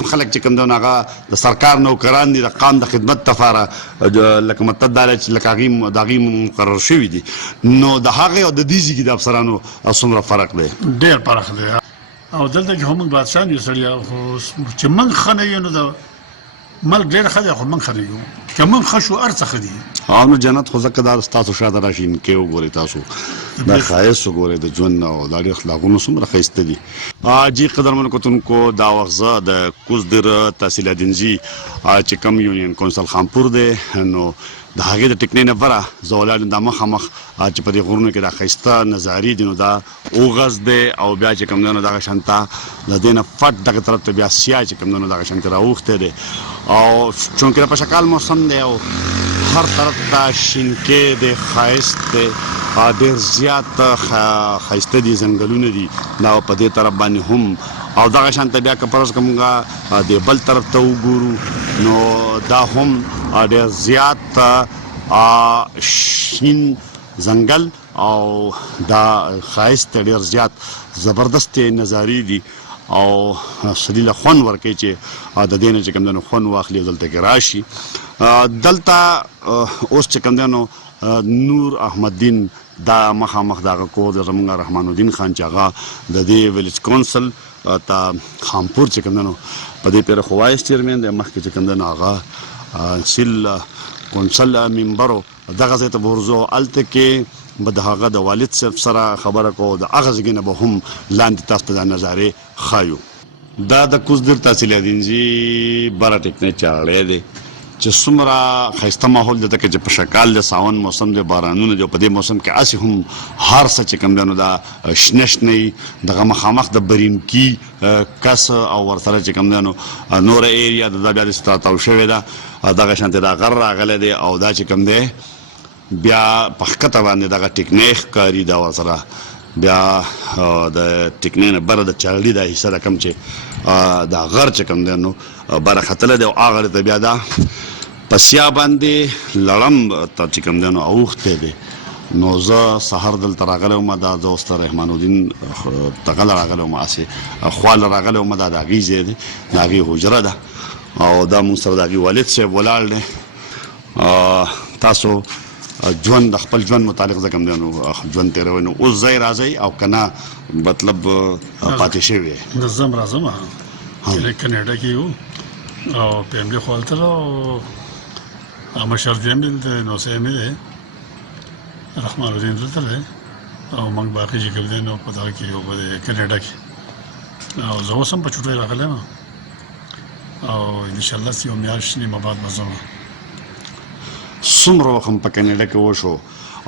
خلک چې کوم دونه هغه د سرکار نوکران دي د قام د خدمت لپاره لکه مطلب دا چې لکه هغې مقرر شوي دي نو د هغې او د دې ځای کې د افسرانو څومره فرق دی؟ ډېر فرق دی او دلته کې خو موږ بادشاهان یو سړي خو چې موږ ښه نه یو نو د ملک ډېر ښه دی خو موږ ښه نه یو که موږ ښه شو هر څه ښه دي او نو جنت خو ځکه دا ستاسو شاته راشي انکې وګورئ تاسو دا ښایست وګورئ د ژوند او دا ډېر اخلاقونه څومره ښایسته دي. جی قدرمنو کتونکو دا وخت زه د کوزدر تحصیل ادینجي چې کوم یونین کونسل خانپور دی نو د هغې د ټکنۍ نه بره زه ولاړ یم دا مخامخ چې په دې غرونو کې دا ښایسته نظارې دي نو دا اوغز دی او بیا چې کوم دی نو دغه شانته د دې نه فټ دغه طرف ته بیا سیاه چې کوم دی نو دغه شانتې راوښتی دی او چونکې د پشکال موسم دی او هر طرف ته شینکې دی ښایست دی ډېر زیات ښایسته دي ځنګلونه دي دا په دې طرف باندې هم او دغه شانته بیا که فرض کړو موږ د بل طرف ته وګورو نو دا هم ډېر زیات شین ځنګل او دا ښایست ډېر زیات زبردستې نظارې دي او سړي له خوند ورکوي چې د دې نه چې کوم دی نو خوند واخلي او دلته کې راشي. دلته اوس چې کوم دی نو نور احمد دین دا مخامخ دغه کور د زموږ رحمان الدین خان چې هغه د دې ویلیج کونسل ته خانپور چې کوم دی نو په دې پیره خو وایس چیرمین دی مخکې چې کوم دی نو هغه سیل کونسل ممبر دغه ځای ته به ورځو هلته کې به د هغه د والد صاحب سره خبره کوو د هغه ځای نه به هم لاندې تاسو ته دا نظارې ښایو. دا د کوزدر تحصیل ادینجي بره ټکنۍ چاړی دی چې څومره ښایسته ماحول دی ځکه چې په شکال د ساون موسم دی بارانونه دي او په دې موسم کې هسې هم هر څه چې کوم دی نو دا شنه شنه دغه مخامخ د بریمکي کس او ورسره چې کوم دی نو نوره ایریا د دا بیا داسې تاو شوې ده دغه شانتې دا غر راغلی دی او دا چې کوم دی بیا په ښکته باندې دغه ټکنۍ ښکاري دا ورسره بیا د ټکنۍ نه بره د چاړلي دا حصه ده کوم چې دا غر چې کوم دی نو بره ختلی دی او هغه ته بیا دا په سیاه باندې لړم ته چې کوم دی نو اوښتی دی نو زه سهار دلته راغلی وم دا زه اوس ته رحمان الدین دغله راغلی وم هسې خواله راغلی وم دا د هغې ځای دی د هغې حجره ده او دا مونږ سره د هغې والد صاحب ولاړ دی. تاسو ژوند د خپل ژوند متعلق زه کوم دی نو ژوند تېروئ نو اوس ځئ راځئ او که نه مطلب پاتې شوی د زم راځم کینیډا کې یو او فیملي خو هلته ده او مشر دی هم دلته نوسی مې دی رحمان الدین دلته دی او موږ باقي چې کوم دی نو په دغه کې یو په کینیډا کې او زه اوس هم په چوټۍ راغلی یم او انشاءالله یو میاشت نیمه بعد به ځم. څومره وخت هم په کینیډا کې وشو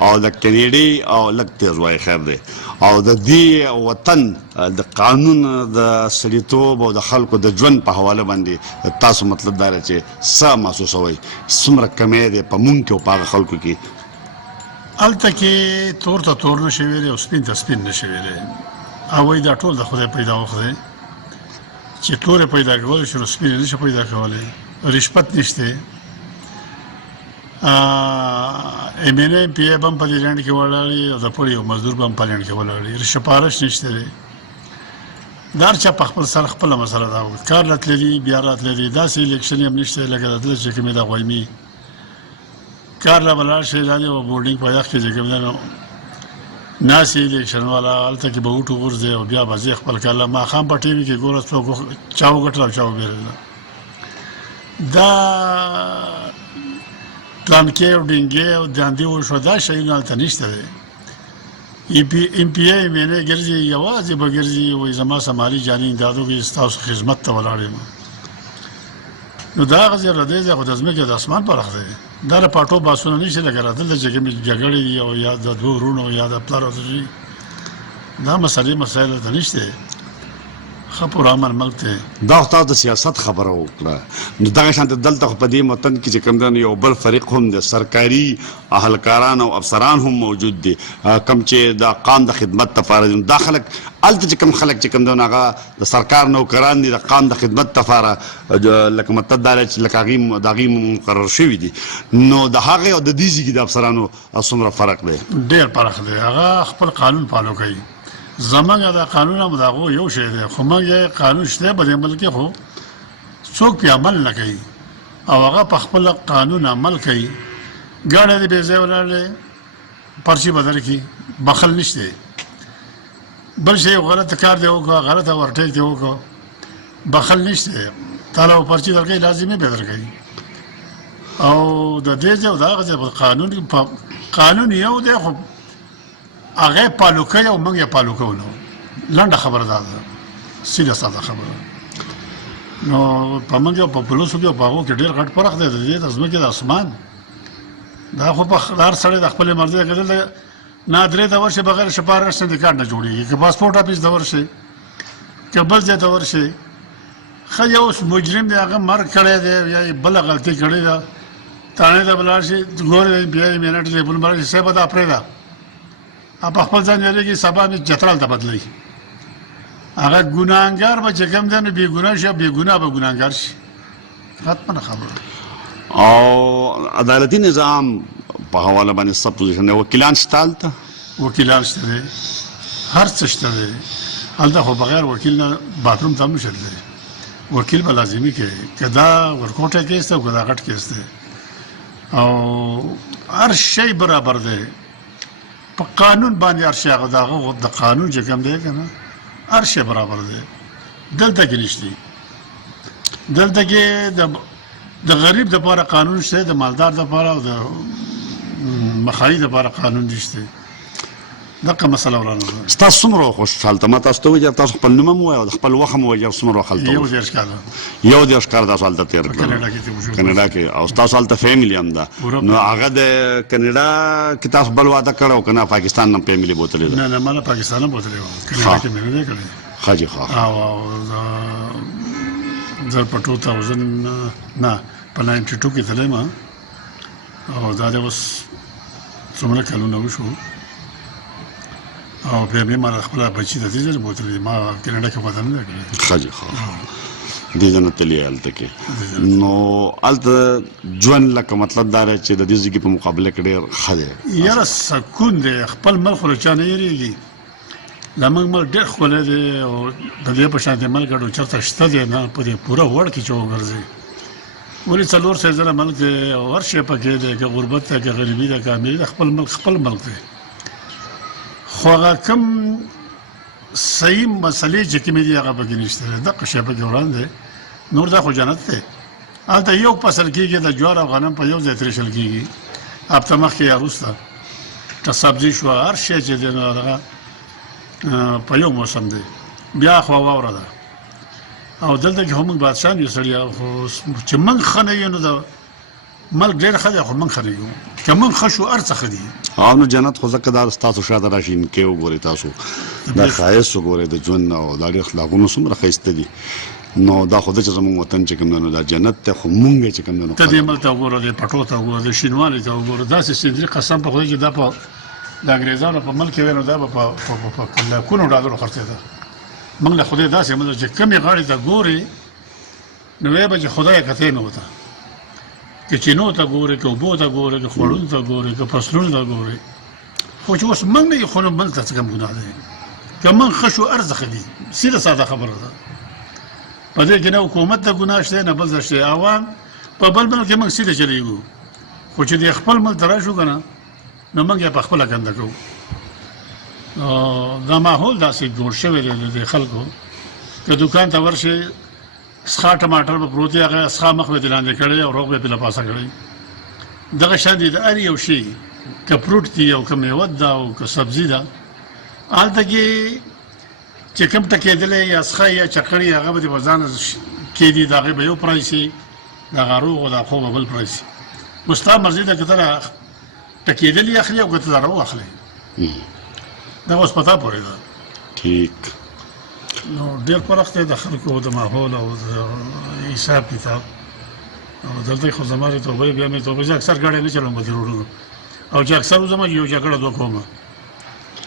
او د کینیډې او لږ تېز وای خیر دی او د دې وطن د قانون د سړیتوب او د خلکو د ژوند په حواله باندې تاسو مطلب دا دی چې څه محسوسوئ څومره کمی دی په مونږ کې او په هغه خلکو کې؟ هلته کې تور ته تور نه شوی دی او سپین ته سپین نه شوی دی او وایي دا ټول د خدای پیدا وخت دی چې تورې پیدا کولی شي نو سپین یې نه شي پیدا کولی. رشوت نشته ایم این ایم پی ای به هم په دې لینډ کې ولاړ وي او د پوړ یو مزدور به هم په لینډ کې ولاړ وي. سپارش نشته دی دا هر چا په خپل سره خپله مسله ده کار راتللي بیا راتللي داسې الیکشن هم نشته لکه د دله چې کومې د غویمي کار له به لاړ شي دا دی بورډینګ په یخ کې چې کوم دی نو ناسې الیکشن والا هلته کې به وټو غورځي او بیا به ځې خپل کاله ماښام په ټي وي کې ګوره څوک چا وګټله او چا وبېرله دا پلانکې او ډینګې او داندې وشوه دا شیونه هلته نشته دی. ایم پی ای ایم این ای ګرځي یوازې به ګرځي وایي زما سمالي جاني امدادو کې ستاسو خدمت ته ولاړ یم نو دا هغه ځای ردی ځای خو د ځمکې د اسمان فرق دی دا د پاټو باسونه نشته لکه دلته چې کومې جګړې دي او یا د دوو وروڼو یا د پلار او زوی دا مسایل هلته نشته ښه پرامن ملک دی. دا خو تاسو د سیاست خبره وکړه نو دغه شانته دلته خو په دې وطن کې چې کوم دی یو بل فریق هم د سرکاري اهلکاران او افسران هم موجود دي کوم چې د قام د خدمت لپاره دي دا خلک هلته چې کوم خلک چې کوم دی هغه د سرکار نوکران دي د قام د خدمت لپاره لکه مطلب دا دی چې لکه د هغې مقرر شوي دي نو د هغې او د دې ځای کې د افسرانو څومره فرق دی؟ ډېر فرق دی هغه خپل قانون فالو کوي زمونږ د قانون هم د هغو یو شی دی خو موږ یې قانون شته په دې ملک کې خو څوک پې عمل نه کوي او هغه په خپل قانون عمل کوي ګاډی دې بې ځای ولاړ پرچې به درکړي بخل نشته بل شی غلط کار دی وکړه غلطه ورټیک دی وکړه بخل نشته تعالی او پرچې درکوي لازمي به درکوي او د دې ځای او د هغه ځای قانون یو دی خو هغه پالو کوي او موږ یې پالو کوو نو لنډه خبره دا ده سیده ساده خبره نو په موږ او په پولیسو کې او په هغو کې ډېر غټ فرق دی د دې د ځمکې د اسمان دا خو په هر سړی د خپلې مرضۍ کېدل نه درې ته ورشي بغیر سپارښت نه د کارت نه جوړېږي که پاسپورټ آفیس ته ورشي که بل ځای ته ورشي ښه یو مجرم دی هغه مرګ کړی دی یا بله غلطي کړې ده تاڼې ته به لاړ شي ګورې بیا یې مینټ ټلیفون به راشي صاحبه دا پرېږده په خپل ځان یادېږي سبا مې چترال ته بدلوي هغه ګناهګار به چې کوم دی نو بې ګناه شي او بې ګناه به ګناهګار شي حتما خبره او عدالتي نظام په حواله باندې سب پوزیشن دی وکیلان شته هلته وکیلان شته دی هر څه شته دی هلته خو بغیر وکیل نه باتروم ته هم نشي تللی وکیل به لازمي کوي که دا ورکوټه کیس دی او که دا غټ کیس دی او هر شی برابر دی په قانون باندې هر شی هغه د قانون چې کوم دی که نه هر شی برابر دی دلته کې نشته دلته کې د غریب دپاره قانون شته د مالدار دپاره او د مخایي دپاره قانون نشته دغه مسله ورانه ده ستاسو څومره خوش حالته ما تاسو ته ووایي چې تاسو خپل نوم هم ووایه او د خپل وخت هم ووایي چې څومره وخت هلته یو دېرش کاله یو دېرش کاله تاسو هلته تېر کړل کاناډا کې تېر کاناډا کې او ستاسو هلته فیملي هم ده نو هغه د کاناډا کې تاسو بل واده کړی او که نه پاکستان نه فیملي بوتلې ده نه ما نه پاکستان نه بوتلی وم کاناډا کې مې نه دی کړی ښه جي ښه او زه په 2000 نه په 92 کې تللی ما او دا دی اوس څومره کلونه وشو او بیا مې ما خپل بچي د دې ځای بوتلې ما کاناډا کې واده نه دی کړی ښه جي ښه دې ځای نه تللی هلته کې نو هلته ژوند لکه مطلب دا دی چې د دې ځای په مقابله کې ډېر ښه دی یاره سکون دی خپل ملک خو له چا نه هېرېږي زموږ ملک ډېر ښکلی دی او د دې په شانتې ملک اډو چېرته شته دی نه په دې پوره وړ کې چې وګرځي ولې 400 زره ملک دی او هر شی پکې دی که غربت دی که غریبي ده که امیري ده خپل ملک دی خو هغه کوم صحیح مسلې چې کومې دي هغه پکې نشته دی دغه شی پکې وران دی نور دا خو جنت دی هلته یو فصل کېږي د جوار او غنم په یو ځای ترېښل کېږي هفته مخکې یا وروسته که سبزي شوه هر شی چې دی نو هغه په یو موسم دی بیا خو واوره ده او دلته کې هم موږ بادشاهان یو سړي خو چې موږ ښه نه یو نو د ملک ډېر ښه دی خو موږ ښه نه یو که موږ ښه شو هر څه ښه دي او نو جنت خو ځکه دا ستاسو شاته راشي نکې وګورئ تاسو دا ښایست وګورئ د ژوند او دا ډېر اخلاقونه څومره ښایسته دي نو دا خو ده چې زموږ وطن چې کوم دی نو دا جنت دی خو مونږ چې کوم دی نو ته دې ملک ته وګوره دې پټو ته وګوره د شینوالي ته وګوره داسې سیندري قسم په خدای چې دا په د انګریزانو په ملک کې وی نو دا به په لاکونو ډالرو خرڅېده موږ له خدای داسې مطلب چې کمې غاړې ته ګورې نو وایې به چې خدای کتې نه وته که چینو ته ګورې که اوبو ته ګورې که خوړونو ته ګورې که فصلونو ته ګورې خو چې اوس موږ نه یو خو نو بل ته څه کوم ګناه دی که موږ ښه شو هر څه ښه دي سیده ساده خبره ده په دې کې نه حکومت ته ګناه شته نه بل څه شته عوام په بل ملک کې موږ سیده چلېږو خو چې د خپل ملک ته راشو که نه نو موږ یې په خپله ګنده کوو دا ماحول داسې جوړ شوی دی د خلکو که دوکان ته ورشي سخا ټماټر به پروت وي هغه سخا مخ به یې لاندې کړی او روغ به یې پې له پاسه کړی دغه شان دي د هر یو شي که فروټ دي او که میوه ده او که سبزي ده هلته کې چې کوم ټکېدلی یا سخه یا چقړي هغه به دې په ځان کېدي د هغې به یو پرایس وي د هغه روغ او د خو به بل پرایس وي نو ستا مرضي ده که ته ټکېدلي اخلي او که ته روغ اخلي دا اوس پتا پورې ده ټیک نو ډېر فرق دی د خلکو د ماحول او د حساب کتاب او دلته خو زما د توبې بیا مې توبې زه اکثر ګاډی نه چلوم په دې روډونو او چې اکثر وځم یو جګړه دوه کومه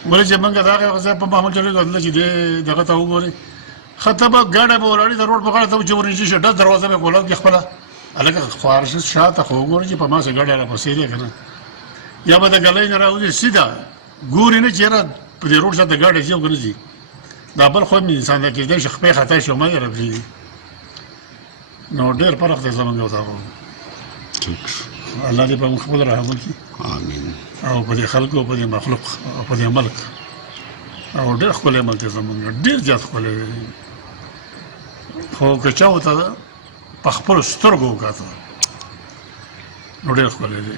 ولې چې موږ د هغې ځای په معمول چلېږو دلته چې دې دغه ته وګورې ښه ته به ګاډی به ولاړې د روډ په غاړه ته به چې ورنږدې شي ډز دروازه به یې کولاو کړي خپله هلکه خوارش شاته خو وګورې چې په ما سه ګاډی راپسې دی که نه یا به د ګلۍ نه راوځي سیده ګورې نه چې یاره په دې روډ سره د ګاډی ځي او که نه ځي دا بل خو انسان ته کېدای شي خپې خطا شي او ما یې رپرېږي نو ډېر فرق دی زمونږ او د هغو. ټیک شو. الله دې په موږ خپل رحم وکړي آمین. او په دې خلکو او په دې مخلوق او په دې ملک. او ډېر ښکلی ملک دی زمونږ، ډېر زیات ښکلی دی. خو که چا ورته په خپلو سترګو وکاته نو ډېر ښکلی دی.